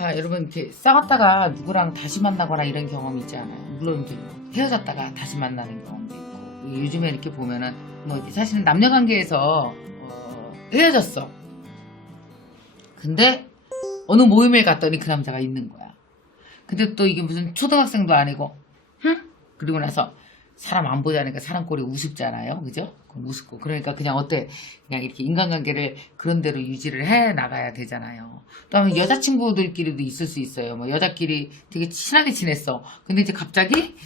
여러분 이렇게 싸웠다가 누구랑 다시 만나거나 이런 경험이 있지 않아요? 물론 이제 헤어졌다가 다시 만나는 경험도 있고 요즘에 이렇게 보면은 뭐 사실은 남녀 관계에서 헤어졌어. 근데 어느 모임을 갔더니 그 남자가 있는 거야. 근데 또 이게 무슨 초등학생도 아니고 그리고 나서 사람 안 보자니까 사람 꼴이 우습잖아요. 그죠? 우습고. 그러니까 그냥 어때? 그냥 이렇게 인간관계를 그런 대로 유지를 해 나가야 되잖아요. 그다음에 여자친구들끼리도 있을 수 있어요. 뭐 여자끼리 되게 친하게 지냈어. 근데 이제 갑자기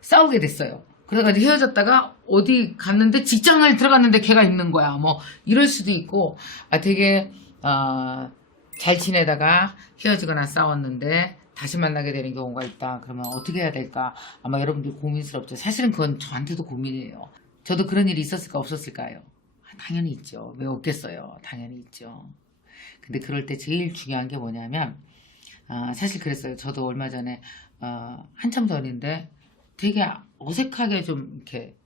싸우게 됐어요. 그래가지고 헤어졌다가 어디 갔는데 직장을 들어갔는데 걔가 있는 거야. 뭐 이럴 수도 있고 되게 잘 지내다가 헤어지거나 싸웠는데 다시 만나게 되는 경우가 있다. 그러면 어떻게 해야 될까? 아마 여러분들 고민스럽죠. 사실은 그건 저한테도 고민이에요. 저도 그런 일이 있었을까 없었을까요? 당연히 있죠. 왜 없겠어요? 당연히 있죠. 근데 그럴 때 제일 중요한 게 뭐냐면 사실 그랬어요. 저도 얼마 전에 한참 전인데 되게 어색하게 좀 이렇게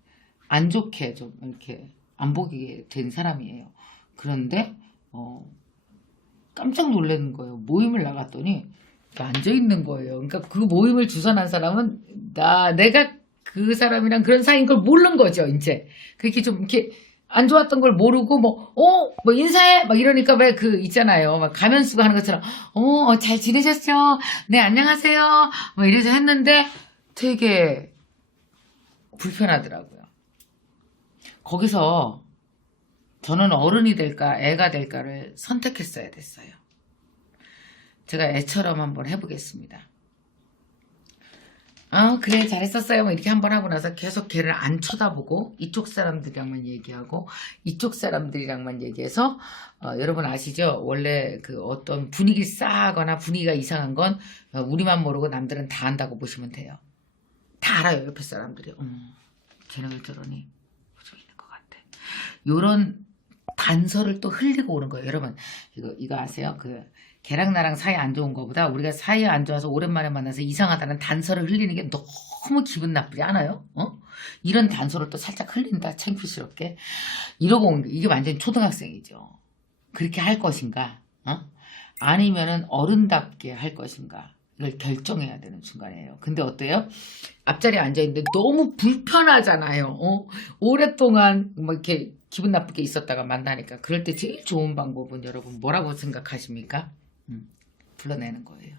안 좋게 좀 이렇게 안 보게 된 사람이에요. 그런데 깜짝 놀라는 거예요. 모임을 나갔더니 앉아있는 거예요. 그러니까 그 모임을 주선한 사람은 내가 그 사람이랑 그런 사이인 걸 모르는 거죠, 이제. 그렇게 좀 이렇게 안 좋았던 걸 모르고 뭐 인사해 막 이러니까 왜 있잖아요. 막 가면 쓰고 하는 것처럼 잘 지내셨죠? 네, 안녕하세요. 뭐 이래서 했는데 되게 불편하더라고요. 거기서 저는 어른이 될까 애가 될까를 선택했어야 됐어요. 제가 애처럼 한번 해보겠습니다. 그래 잘했었어요. 뭐 이렇게 한번 하고 나서 계속 걔를 안 쳐다보고 이쪽 사람들이랑만 얘기하고 이쪽 사람들이랑만 얘기해서 여러분 아시죠? 원래 어떤 분위기 싸하거나 분위기가 이상한 건 우리만 모르고 남들은 다 안다고 보시면 돼요. 다 알아요. 옆에 사람들이. 쟤는 왜 저러니? 무슨 있는 것 같아. 요런 단서를 또 흘리고 오는 거예요. 여러분 이거 아세요? 걔랑 나랑 사이 안 좋은 거보다 우리가 사이 안 좋아서 오랜만에 만나서 이상하다는 단서를 흘리는 게 너무 기분 나쁘지 않아요? 이런 단서를 또 살짝 흘린다. 창피스럽게. 이러고 온 게 이게 완전 초등학생이죠. 그렇게 할 것인가? 아니면은 어른답게 할 것인가? 이걸 결정해야 되는 순간이에요. 근데 어때요? 앞자리에 앉아있는데 너무 불편하잖아요. 오랫동안 뭐 이렇게 기분 나쁘게 있었다가 만나니까. 그럴 때 제일 좋은 방법은 여러분 뭐라고 생각하십니까? 불러내는 거예요.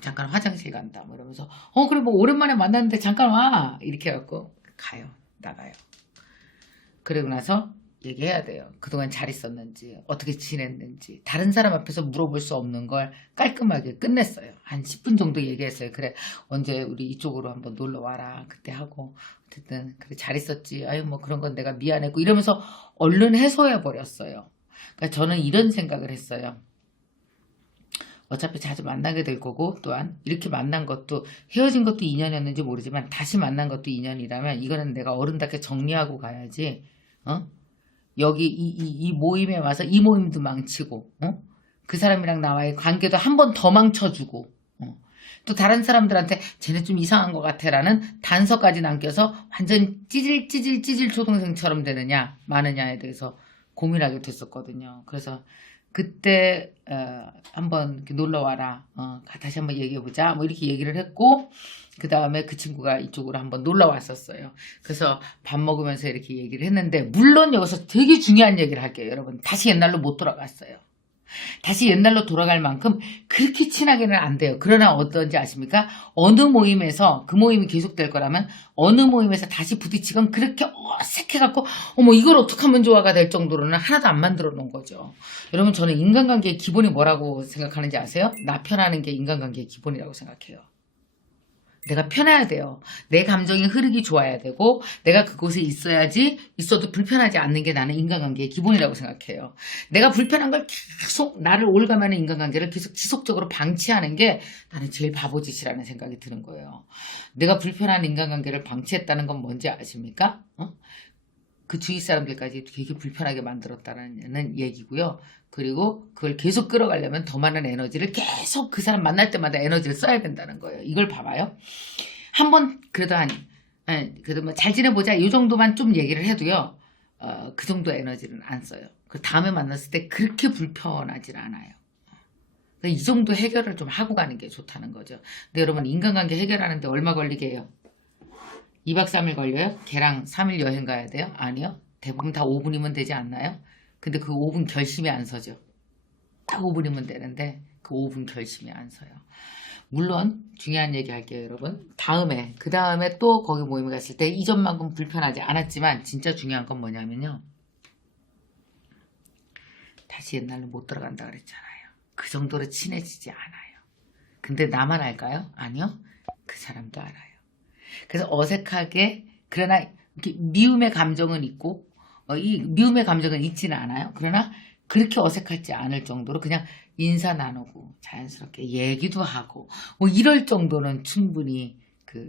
잠깐 화장실 간다. 뭐 이러면서 그래 뭐 오랜만에 만났는데 잠깐 와. 이렇게 해갖고 가요. 나가요. 그리고 나서 얘기해야 돼요. 그동안 잘 있었는지 어떻게 지냈는지 다른 사람 앞에서 물어볼 수 없는 걸 깔끔하게 끝냈어요. 한 10분 정도 얘기했어요. 그래 언제 우리 이쪽으로 한번 놀러 와라. 그때 하고 어쨌든 그래 잘 있었지. 아유 뭐 그런 건 내가 미안했고 이러면서 얼른 해소해 버렸어요. 그러니까 저는 이런 생각을 했어요. 어차피 자주 만나게 될 거고 또한 이렇게 만난 것도 헤어진 것도 인연이었는지 모르지만 다시 만난 것도 인연이라면 이거는 내가 어른답게 정리하고 가야지. 여기 이 모임에 와서 이 모임도 망치고 그 사람이랑 나와의 관계도 한 번 더 망쳐주고 또 다른 사람들한테 쟤네 좀 이상한 것 같아 라는 단서까지 남겨서 완전 찌질 초등생처럼 되느냐 마느냐에 대해서 고민하게 됐었거든요. 그래서 그때 한번 이렇게 놀러와라. 다시 한번 얘기해보자. 뭐 이렇게 얘기를 했고 그 다음에 그 친구가 이쪽으로 한번 놀러 왔었어요. 그래서 밥 먹으면서 이렇게 얘기를 했는데 물론 여기서 되게 중요한 얘기를 할게요. 여러분 다시 옛날로 못 돌아갔어요. 다시 옛날로 돌아갈 만큼 그렇게 친하게는 안 돼요. 그러나 어떤지 아십니까? 어느 모임에서 그 모임이 계속될 거라면 어느 모임에서 다시 부딪히건 그렇게 어색해갖고 어머 이걸 어떻게 하면 좋아가 될 정도로는 하나도 안 만들어 놓은 거죠. 여러분 저는 인간관계의 기본이 뭐라고 생각하는지 아세요? 나 편하는 게 인간관계의 기본이라고 생각해요. 내가 편해야 돼요. 내 감정이 흐르기 좋아야 되고 내가 그곳에 있어야지 있어도 불편하지 않는 게 나는 인간관계의 기본이라고 생각해요. 내가 불편한 걸 계속 나를 올가매는 인간관계를 계속 지속적으로 방치하는 게 나는 제일 바보짓이라는 생각이 드는 거예요. 내가 불편한 인간관계를 방치했다는 건 뭔지 아십니까? 그 주위 사람들까지 되게 불편하게 만들었다는 얘기고요. 그리고 그걸 계속 끌어가려면 더 많은 에너지를 계속 그 사람 만날 때마다 에너지를 써야 된다는 거예요. 이걸 봐봐요. 한번 그래도 그래도 뭐 잘 지내보자 이 정도만 좀 얘기를 해도요. 그 정도 에너지는 안 써요. 그 다음에 만났을 때 그렇게 불편하진 않아요. 이 정도 해결을 좀 하고 가는 게 좋다는 거죠. 근데 여러분 인간관계 해결하는데 얼마 걸리게 해요? 2박 3일 걸려요? 걔랑 3일 여행 가야 돼요? 아니요. 대부분 다 5분이면 되지 않나요? 근데 그 5분 결심이 안 서죠. 딱 5분이면 되는데 그 5분 결심이 안 서요. 물론 중요한 얘기 할게요 여러분. 그 다음에 또 거기 모임에 갔을 때 이전만큼 불편하지 않았지만 진짜 중요한 건 뭐냐면요. 다시 옛날로 못 들어간다 그랬잖아요. 그 정도로 친해지지 않아요. 근데 나만 알까요? 아니요. 그 사람도 알아요. 그래서 어색하게 그러나 미움의 감정은 있고 이 미움의 감정은 있지는 않아요. 그러나 그렇게 어색하지 않을 정도로 그냥 인사 나누고 자연스럽게 얘기도 하고 뭐 이럴 정도는 충분히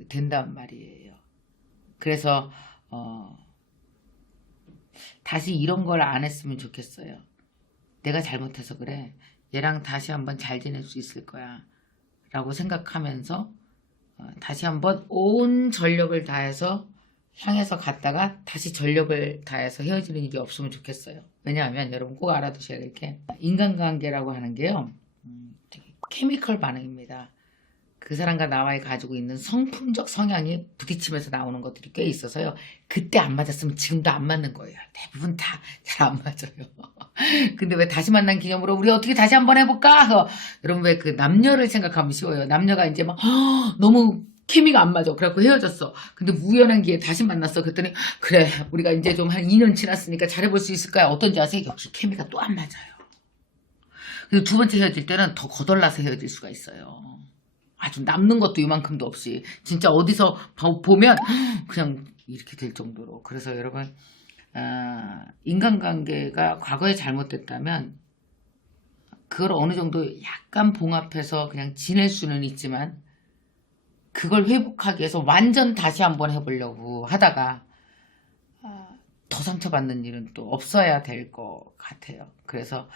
된단 말이에요. 그래서 다시 이런 걸 안 했으면 좋겠어요. 내가 잘못해서 그래. 얘랑 다시 한번 잘 지낼 수 있을 거야. 라고 생각하면서 다시 한번 온 전력을 다해서 향해서 갔다가 다시 전력을 다해서 헤어지는 일이 없으면 좋겠어요. 왜냐하면 여러분 꼭 알아두셔야 될 게 인간관계라고 하는 게요. 되게 케미컬 반응입니다. 그 사람과 나와의 가지고 있는 성품적 성향이 부딪히면서 나오는 것들이 꽤 있어서요. 그때 안 맞았으면 지금도 안 맞는 거예요. 대부분 다 잘 안 맞아요. 근데 왜 다시 만난 기념으로 우리 어떻게 다시 한번 해볼까? 여러분 왜 그 남녀를 생각하면 쉬워요. 남녀가 이제 막 너무 케미가 안 맞아. 그래갖고 헤어졌어. 근데 우연한 기회에 다시 만났어. 그랬더니 그래 우리가 이제 좀 한 2년 지났으니까 잘해볼 수 있을까요? 어떤지 아세요? 역시 케미가 또 안 맞아요. 그리고 두 번째 헤어질 때는 더 거덜나서 헤어질 수가 있어요. 아주 남는 것도 이만큼도 없이 진짜 어디서 보면 그냥 이렇게 될 정도로. 그래서 여러분 인간관계가 과거에 잘못됐다면 그걸 어느 정도 약간 봉합해서 그냥 지낼 수는 있지만 그걸 회복하기 위해서 완전 다시 한번 해보려고 하다가 더 상처받는 일은 또 없어야 될 것 같아요. 그래서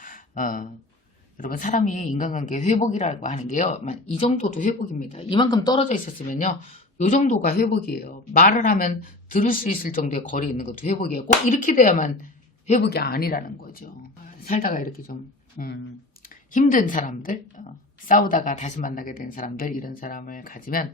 여러분 사람이 인간관계 회복이라고 하는 게요. 이 정도도 회복입니다. 이만큼 떨어져 있었으면요. 요 정도가 회복이에요. 말을 하면 들을 수 있을 정도의 거리에 있는 것도 회복이에요. 꼭 이렇게 돼야만 회복이 아니라는 거죠. 살다가 이렇게 좀 힘든 사람들, 싸우다가 다시 만나게 된 사람들, 이런 사람을 가지면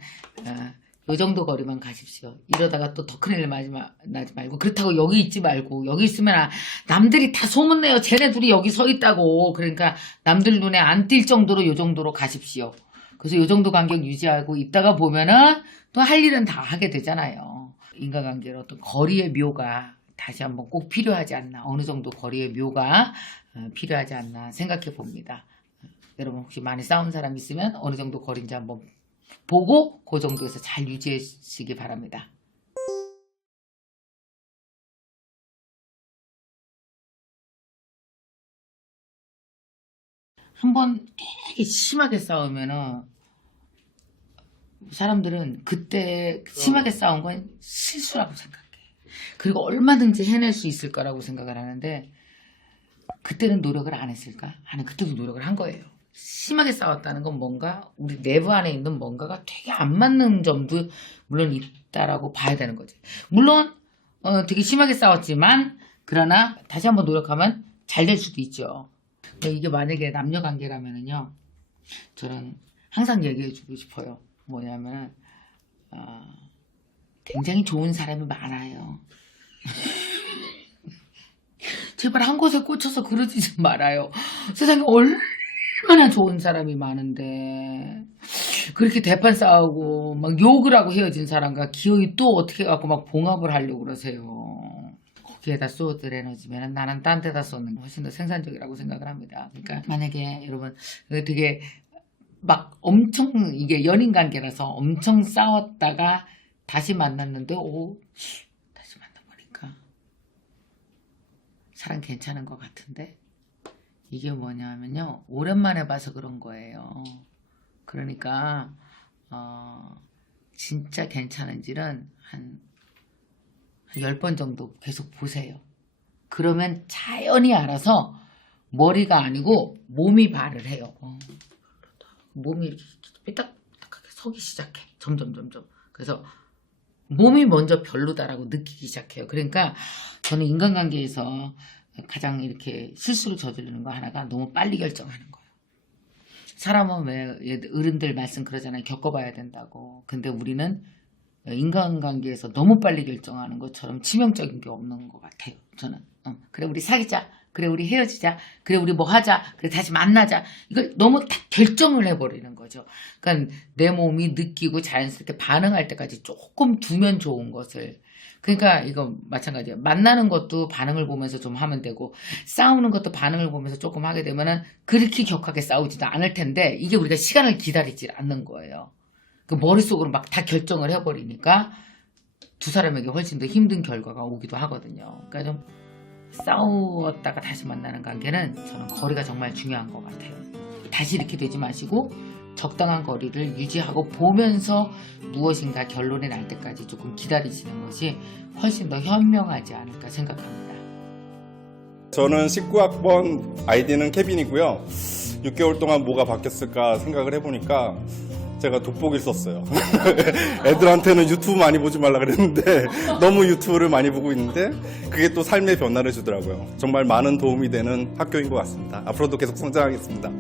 요 정도 거리만 가십시오. 이러다가 또 더 큰일 나지 말고 그렇다고 여기 있지 말고 여기 있으면 남들이 다 소문내요. 쟤네 둘이 여기 서 있다고. 그러니까 남들 눈에 안 띌 정도로 요 정도로 가십시오. 그래서 요 정도 간격 유지하고 있다가 보면은 또 할 일은 다 하게 되잖아요. 인간관계로 어떤 거리의 묘가 다시 한번 꼭 필요하지 않나. 어느 정도 거리의 묘가 필요하지 않나 생각해 봅니다. 여러분 혹시 많이 싸운 사람 있으면 어느 정도 거리인지 한번 보고 그 정도에서 잘 유지하시기 바랍니다. 한번 되게 심하게 싸우면은 사람들은 그때 심하게 싸운 건 실수라고 생각해. 그리고 얼마든지 해낼 수 있을 거라고 생각을 하는데 그때는 노력을 안 했을까? 아니 그때도 노력을 한 거예요. 심하게 싸웠다는 건 뭔가 우리 내부 안에 있는 뭔가가 되게 안 맞는 점도 물론 있다라고 봐야 되는 거지. 물론 되게 심하게 싸웠지만 그러나 다시 한번 노력하면 잘 될 수도 있죠. 이게 만약에 남녀 관계라면은요. 저는 항상 얘기해 주고 싶어요. 뭐냐면 굉장히 좋은 사람이 많아요. 제발 한 곳에 꽂혀서 그러지 좀 말아요. 세상에 얼마나 좋은 사람이 많은데 그렇게 대판 싸우고 막 욕을 하고 헤어진 사람과 기어이 또 어떻게 갖고 막 봉합을 하려고 그러세요. 거기에다 쏟을 에너지면 나는 딴 데다 쏟는 게 훨씬 더 생산적이라고 생각을 합니다. 그러니까 만약에 여러분 되게 막 엄청 이게 연인 관계라서 엄청 싸웠다가 다시 만났는데 다시 만나보니까 사람 괜찮은 것 같은데 이게 뭐냐면요 오랜만에 봐서 그런 거예요. 그러니까 진짜 괜찮은지는 한 10번 정도 계속 보세요. 그러면 자연히 알아서 머리가 아니고 몸이 말을 해요. 몸이 이렇게 삐딱삐딱하게 서기 시작해. 점점. 그래서 몸이 먼저 별로다라고 느끼기 시작해요. 그러니까 저는 인간관계에서 가장 이렇게 실수를 저지르는 거 하나가 너무 빨리 결정하는 거예요. 사람은 왜 어른들 말씀 그러잖아요. 겪어봐야 된다고. 근데 우리는 인간관계에서 너무 빨리 결정하는 것처럼 치명적인 게 없는 것 같아요. 저는. 그래 우리 사귀자. 그래 우리 헤어지자. 그래 우리 뭐 하자. 그래 다시 만나자. 이걸 너무 딱 결정을 해버리는 거죠. 그러니까 내 몸이 느끼고 자연스럽게 반응할 때까지 조금 두면 좋은 것을. 그러니까 이거 마찬가지예요. 만나는 것도 반응을 보면서 좀 하면 되고 싸우는 것도 반응을 보면서 조금 하게 되면은 그렇게 격하게 싸우지도 않을 텐데 이게 우리가 시간을 기다리지 않는 거예요. 그 머릿속으로 막 다 결정을 해버리니까 두 사람에게 훨씬 더 힘든 결과가 오기도 하거든요. 그러니까 좀 싸웠다가 다시 만나는 관계는 저는 거리가 정말 중요한 것 같아요. 다시 이렇게 되지 마시고 적당한 거리를 유지하고 보면서 무엇인가 결론이 날 때까지 조금 기다리시는 것이 훨씬 더 현명하지 않을까 생각합니다. 저는 19학번 아이디는 케빈이고요. 6개월 동안 뭐가 바뀌었을까 생각을 해보니까 제가 돋보기를 썼어요. 애들한테는 유튜브 많이 보지 말라 그랬는데 너무 유튜브를 많이 보고 있는데 그게 또 삶의 변화를 주더라고요. 정말 많은 도움이 되는 학교인 것 같습니다. 앞으로도 계속 성장하겠습니다.